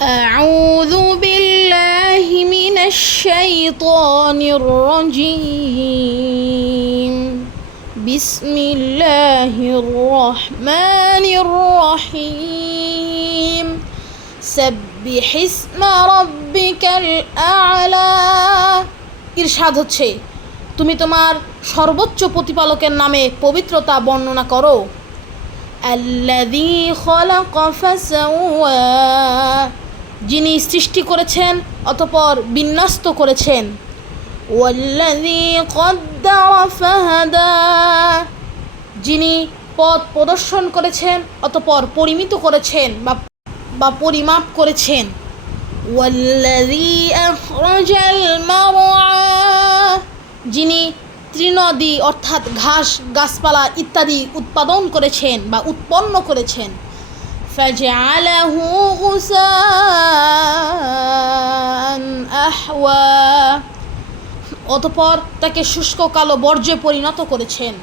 أعوذ بالله من الشيطان الرجيم بسم الله الرحمن الرحيم سبح اسم ربك الأعلى ইরশাদ হচ্ছে তুমি তোমার সর্বোচ্চ প্রতিপালকের নামে পবিত্রতা বর্ণনা করো। আল্লাযী খালাকা ফাসাওয়া যিনি সৃষ্টি করেছেন অতঃপর বিন্যস্ত করেছেন। ওয়াল্লাযী কদ্দারা ফাহাদা যিনি পথ প্রদর্শন করেছেন অতঃপর পরিমিত করেছেন বা পরিমাপ করেছেন। ওয়াল্লাযী আখরাজাল মারআ যিনি তৃণাদি অর্থাৎ ঘাস গাছপালা ইত্যাদি উৎপাদন করেছেন বা উৎপন্ন করেছেন। ফাজআলাহু গুসাআন আহওয়া অতঃপর তাকে শুষ্ক কালো বর্জ্যে পরিণত করেছেন।